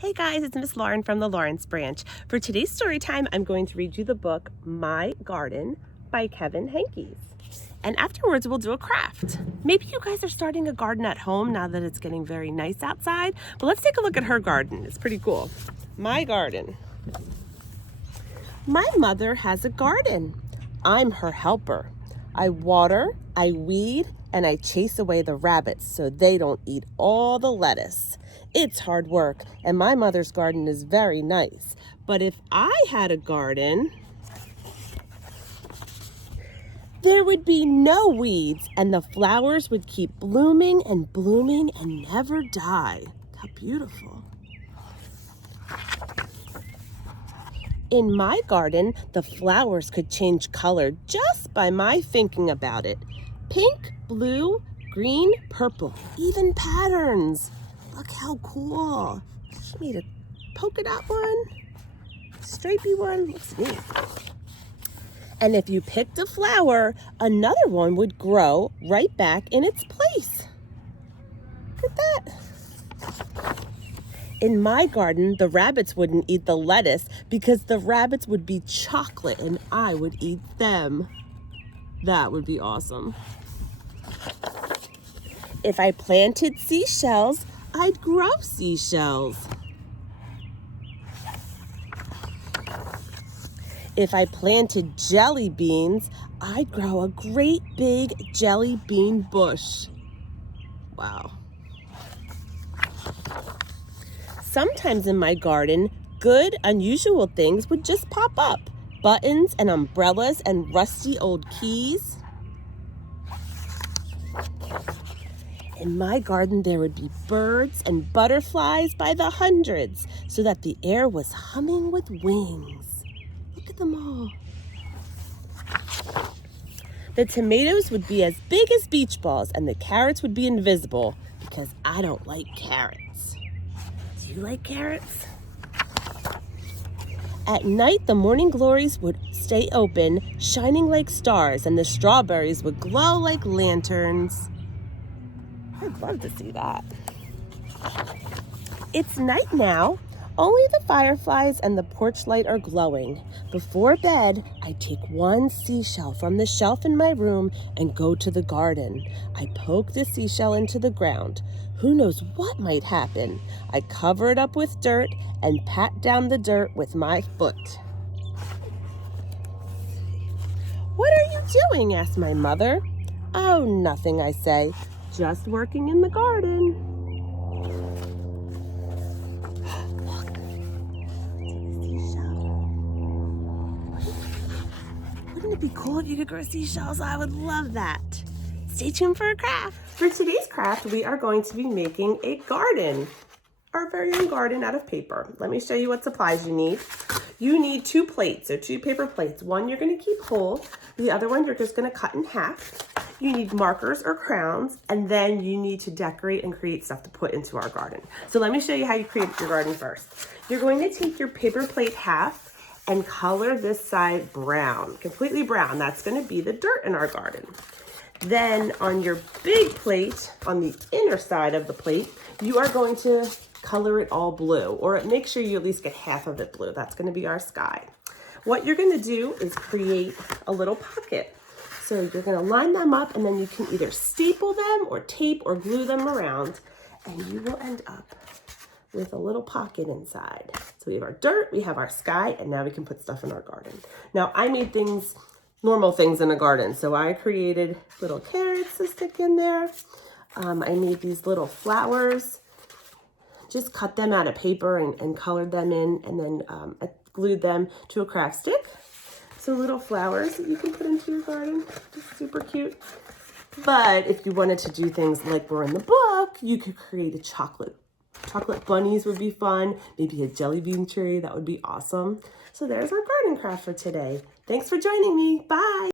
Hey guys, it's Miss Lauren from the Lawrence Branch. For today's story time, I'm going to read you the book My Garden by Kevin Henkes. And afterwards, we'll do a craft. Maybe you guys are starting a garden at home now that it's getting very nice outside. But let's take a look at her garden. It's pretty cool. My garden. My mother has a garden. I'm her helper. I water, I weed, and I chase away the rabbits so they don't eat all the lettuce. It's hard work, and my mother's garden is very nice. But if I had a garden, there would be no weeds, and the flowers would keep blooming and blooming and never die. How beautiful. In my garden, the flowers could change color just by my thinking about it. Pink, blue, green, purple, even patterns. Look how cool. She made a polka dot one, stripey one, looks neat. And if you picked a flower, another one would grow right back in its place. Look at that. In my garden, the rabbits wouldn't eat the lettuce because the rabbits would be chocolate and I would eat them. That would be awesome. If I planted seashells, I'd grow seashells. If I planted jelly beans, I'd grow a great big jelly bean bush. Wow. Sometimes in my garden, good, unusual things would just pop up. Buttons and umbrellas and rusty old keys. In my garden, there would be birds and butterflies by the hundreds, so that the air was humming with wings. Look at them all. The tomatoes would be as big as beach balls, and the carrots would be invisible, because I don't like carrots. Do you like carrots? At night, the morning glories would stay open, shining like stars, and the strawberries would glow like lanterns. I'd love to see that. It's night now. Only the fireflies and the porch light are glowing. Before bed, I take one seashell from the shelf in my room and go to the garden. I poke the seashell into the ground. Who knows what might happen? I cover it up with dirt and pat down the dirt with my foot. What are you doing? Asked my mother. Oh, nothing, I say. Just working in the garden. Look, seashell. Wouldn't it be cool if you could grow seashells? I would love that. Stay tuned for a craft. For today's craft, we are going to be making a garden. Our very own garden out of paper. Let me show you what supplies you need. You need 2 plates, so 2 paper plates. One you're going to keep whole. The other one you're just going to cut in half. You need markers or crowns, and then you need to decorate and create stuff to put into our garden. So let me show you how you create your garden first. You're going to take your paper plate half and color this side brown, completely brown. That's going to be the dirt in our garden. Then on your big plate, on the inner side of the plate, you are going to color it all blue, or make sure you at least get half of it blue. That's going to be our sky. What you're going to do is create a little pocket. So you're going to line them up, and then you can either staple them or tape or glue them around, and you will end up with a little pocket inside. So we have our dirt, we have our sky, and now we can put stuff in our garden. Now I made things, normal things in a garden. So I created little carrots to stick in there. I made these little flowers, just cut them out of paper and colored them in, and then I glued them to a craft stick. So little flowers that you can put into your garden, just super cute. But if you wanted to do things like were in the book, you could create a chocolate bunnies would be fun. Maybe a jelly bean tree, that would be awesome. So there's our garden craft for today. Thanks for joining me. Bye.